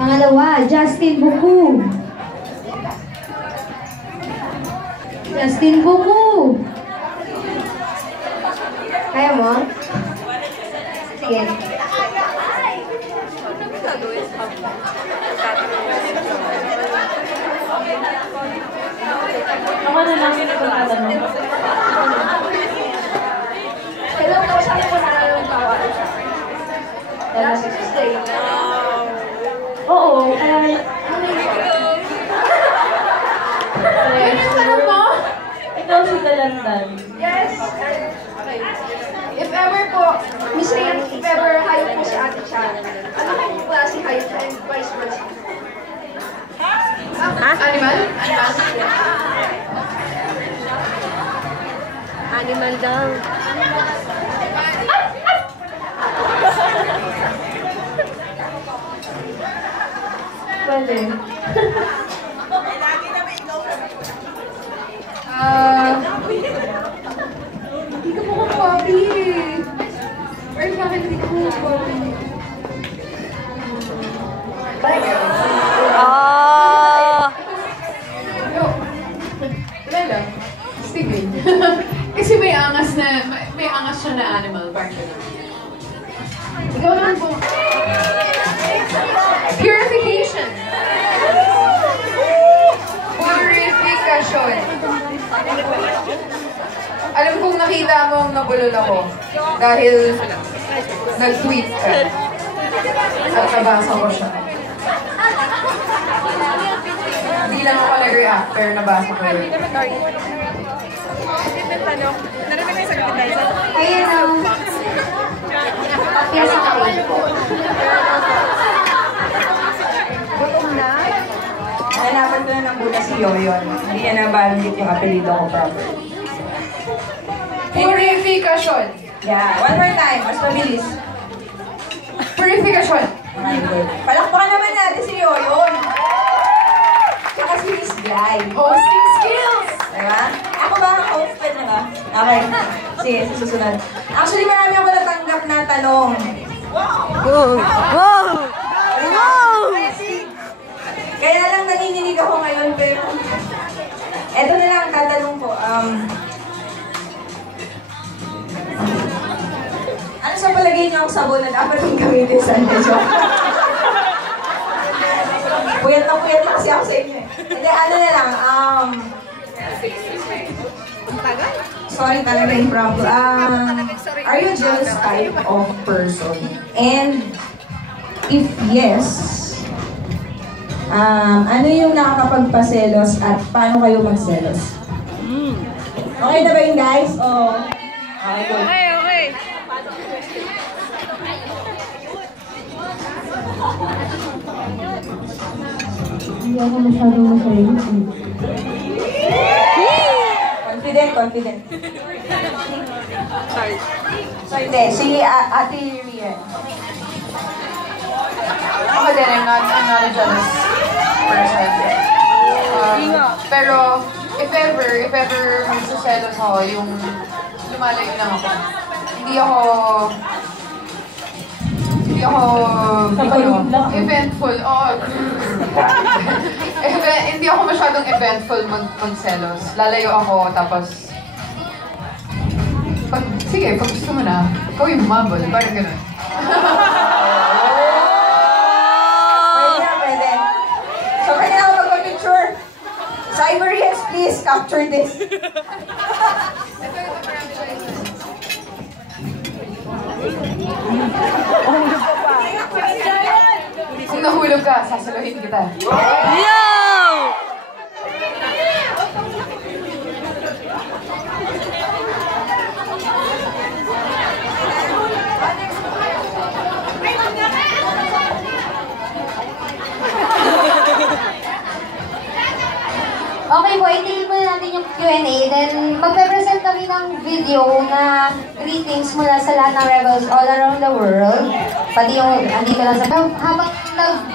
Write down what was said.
Pangalawa, Justin Buku. Justin Buku. Kaya mo? Sige. Ako na lang yung nagtatanong. Hello, kausapin ko na lang yung bawal siya. Last Tuesday. Oo, kaya... Ano yung tanong mo? Ikaw si Dalandan. Yes. Okay. If ever po, Miss Rayan, if ever hayop po si Ate Chan, ano kayong klase hayop and vice versa? Animal? Animal daw. Pwede. Hindi ka mo copy. Or bakit hindi ko copy? Wala lang. Sige. Kasi may angas siya na animal. Parang gano'n. Ikaw naman po. Purification. Purification. Alam kong nakita mong nabulol ako dahil nag-tweet ka. At nabasa ko siya. Hindi lang ako nag-react, pero nabasa ko yun. Ayan ang papya sa kain po. Gutom na? Nahanapan ko na ng buta si Yoyon. Hindi niya nabanggit yung apelido ko proper. Purification. Yeah, one more time. Mas mabilis. Purification. Palakpakan naman natin si Yoyon. Tsaka si Miss Guy. Hosting skills. Diba? Ako ba ang host? Pwede ba? Okay. Sige, susunod. Actually, marami ako natanggap na tanong. Wow! Wow! Wow! Kaya lang nanginginig ako ngayon, pero... Eto na lang, tatanong ko. Ano sa palagay niyo ang sabon na dapat yung gamitin sa inyo? Puyat na kasi ako sa inyo eh. Hindi, ano na lang, sorry talaga yung problem. Are you a jealous type of person? And if yes, ano yung nakakapagpaselos at paano kayo magselos? Okay na ba yun, guys? O... Okay, good. Okay. Hindi ako masyadong masaya. Confident. So, hindi. Si Ate Rian. Ako din, I'm not a jealous person. Pero, if ever magsaselos ako, yung lumalayo lang ako. Hindi ako eventful. Hindi ako masyadong eventful magselos. Lalayo ako, tapos sige, pag gusto mo na, ikaw yung mumble, parang gano'n. Pwede. So, pwede ako magpa-picture. Cyberians, please capture this. Kung nahulog ka, sasaluhin kita. Yo! Okay po, itigil po natin yung Q&A. Then, magpe-present kami ng video na greetings mula sa lahat ng rebels all around the world. Pati yung andito lang sa... Habang